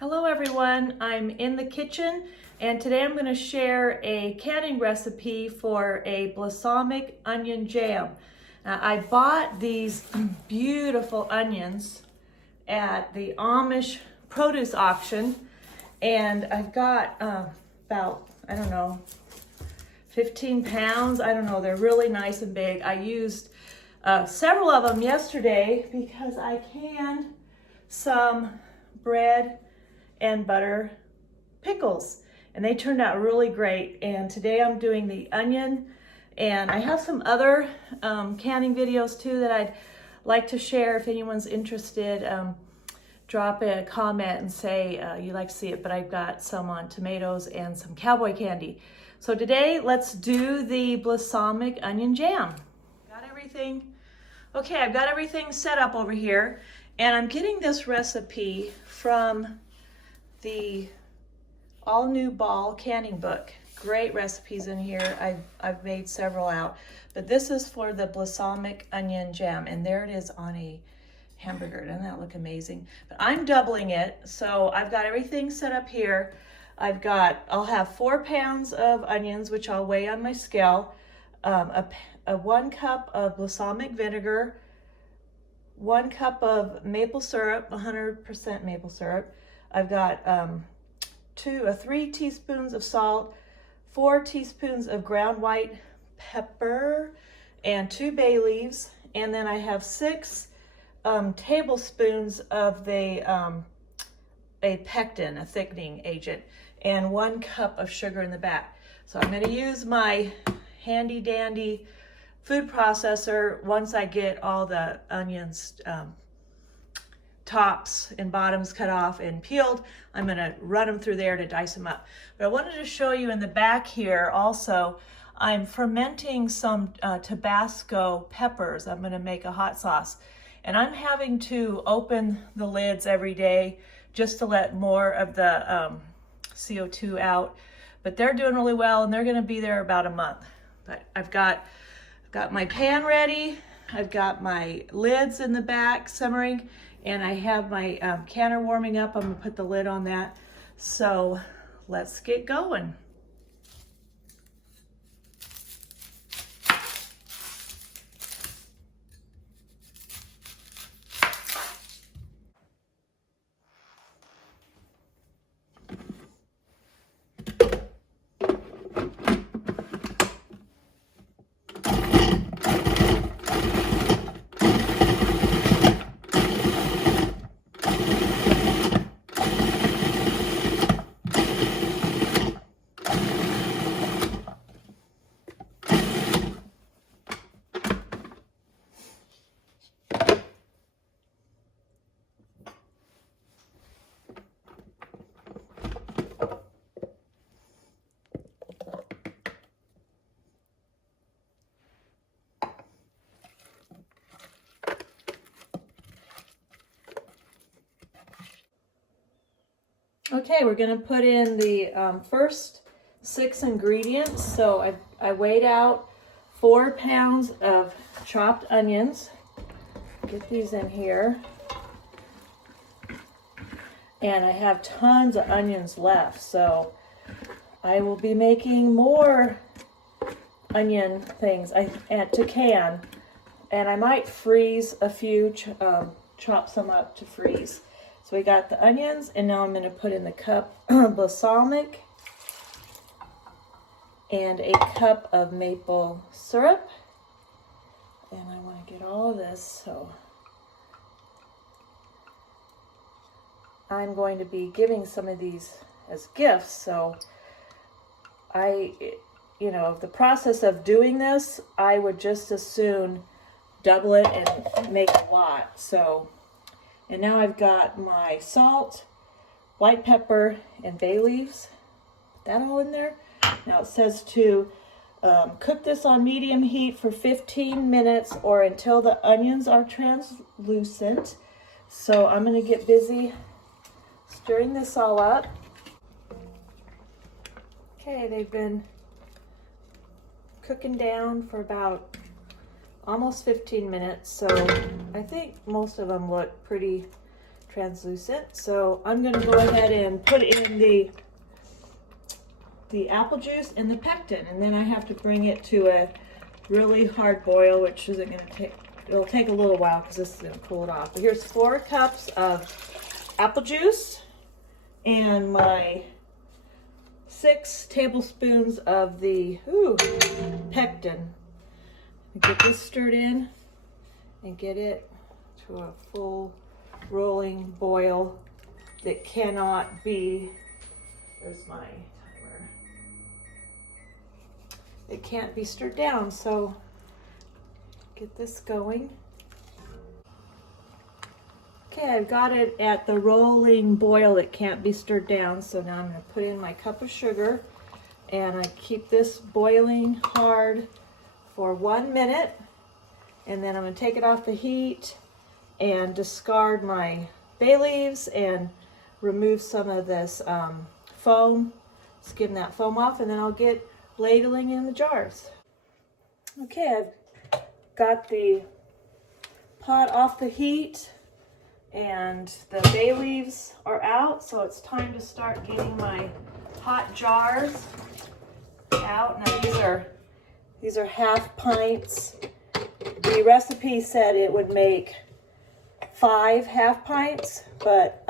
Hello everyone, I'm in the kitchen and today I'm going to share a canning recipe for a balsamic onion jam. I bought these beautiful onions at the Amish produce auction and I've got about, 15 pounds. I don't know, they're really nice and big. I used several of them yesterday because I canned some bread and butter pickles and they turned out really great. And today I'm doing the onion, and I have some other canning videos too that I'd like to share. If anyone's interested, drop a comment and say you'd like to see it. But I've got some on tomatoes and some cowboy candy. So today let's do the balsamic onion jam. Got everything? Okay, I've got everything set up over here, and I'm getting this recipe from the all new Ball canning book. Great recipes in here. I've made several out, but this is for the balsamic onion jam, and there it is on a hamburger. Doesn't that look amazing? But I'm doubling it, so I've got everything set up here. I'll have 4 pounds of onions, which I'll weigh on my scale, a 1 cup of balsamic vinegar, 1 cup of maple syrup, 100% maple syrup. I've got 3 teaspoons of salt, 4 teaspoons of ground white pepper, and 2 bay leaves. And then I have 6 tablespoons of a pectin, a thickening agent, and 1 cup of sugar in the back. So I'm going to use my handy dandy food processor once I get all the onions tops and bottoms cut off and peeled. I'm going to run them through there to dice them up. But I wanted to show you in the back here also, I'm fermenting some Tabasco peppers. I'm going to make a hot sauce. And I'm having to open the lids every day just to let more of the CO2 out. But they're doing really well, and they're going to be there about a month. But I've got my pan ready. I've got my lids in the back simmering, and I have my canner warming up. I'm gonna put the lid on that. So let's get going. Okay, we're going to put in the first 6 ingredients. So I weighed out 4 pounds of chopped onions. Get these in here. And I have tons of onions left, so I will be making more onion things to can. And I might freeze a few, chop some up to freeze. So we got the onions, and now I'm going to put in the cup of balsamic and a cup of maple syrup. And I want to get all of this, so I'm going to be giving some of these as gifts. So the process of doing this, I would just as soon double it and make a lot. So, and now I've got my salt, white pepper, and bay leaves. Put that all in there. Now it says to cook this on medium heat for 15 minutes or until the onions are translucent. So I'm going to get busy stirring this all up. Okay, they've been cooking down for about almost 15 minutes, so I think most of them look pretty translucent. So I'm going to go ahead and put in the apple juice and the pectin, and then I have to bring it to a really hard boil, which isn't going to take, it'll take a little while because this is going to cool it off. But here's 4 cups of apple juice and my 6 tablespoons of the pectin. Get this stirred in and get it to a full rolling boil that cannot be, there's my timer, it can't be stirred down, so get this going. Okay, I've got it at the rolling boil that can't be stirred down, so now I'm going to put in my cup of sugar and I keep this boiling hard for 1 minute, and then I'm going to take it off the heat and discard my bay leaves and remove some of this foam, skim that foam off, and then I'll get ladling in the jars. Okay, I've got the pot off the heat and the bay leaves are out, so it's time to start getting my hot jars out. Now these are half pints. The recipe said it would make 5 half pints, but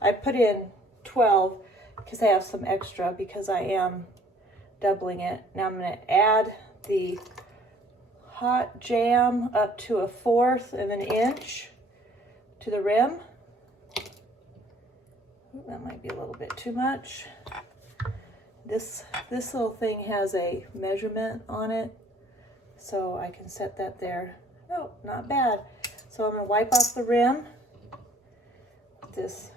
I put in 12 because I have some extra because I am doubling it. Now I'm going to add the hot jam up to 1/4 of an inch to the rim. Ooh, that might be a little bit too much. This little thing has a measurement on it, so I can set that there. Oh, not bad. So I'm going to wipe off the rim with this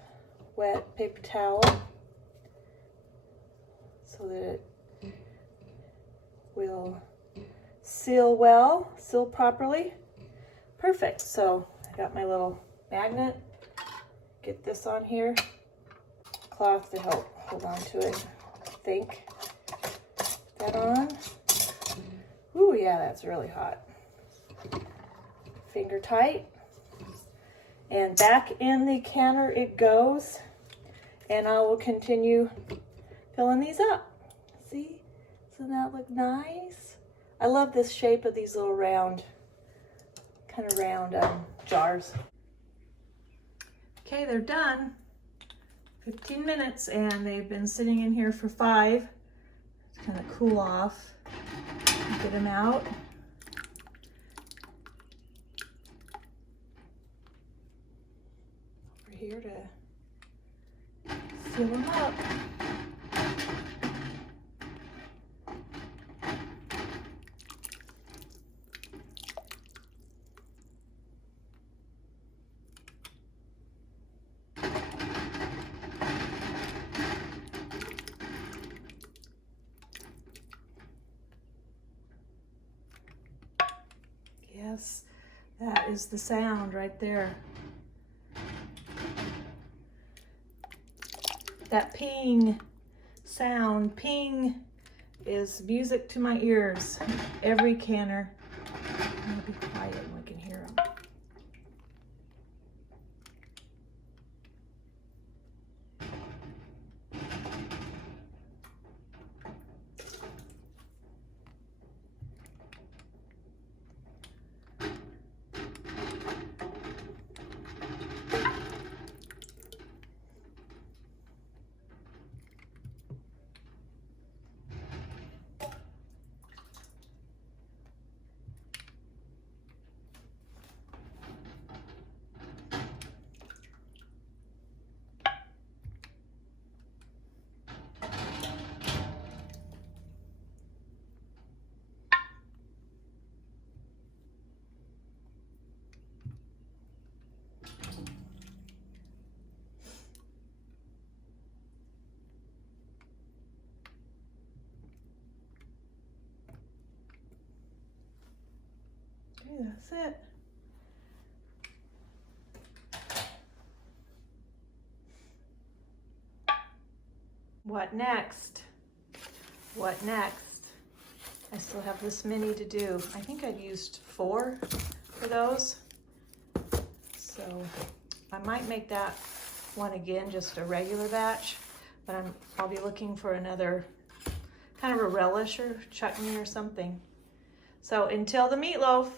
wet paper towel so that it will seal properly. Perfect. So I got my little magnet. Get this on here. Cloth to help hold on to it. I think. Put that on. Ooh, yeah, that's really hot. Finger tight. And back in the canner it goes. And I will continue filling these up. See? Doesn't that look nice? I love this shape of these little round, kind of round jars. Okay, they're done. 15 minutes, and they've been sitting in here for 5. It's kind of cool off. Get them out. Over here to fill them up. Yes, that is the sound right there. That ping sound, ping is music to my ears. Every canner. I'm gonna be quiet and we can hear them. Okay, that's it. What next? What next? I still have this many to do. I think I've used 4 for those. So I might make that one again, just a regular batch, but I'll be looking for another kind of a relish or chutney or something. So until the meatloaf,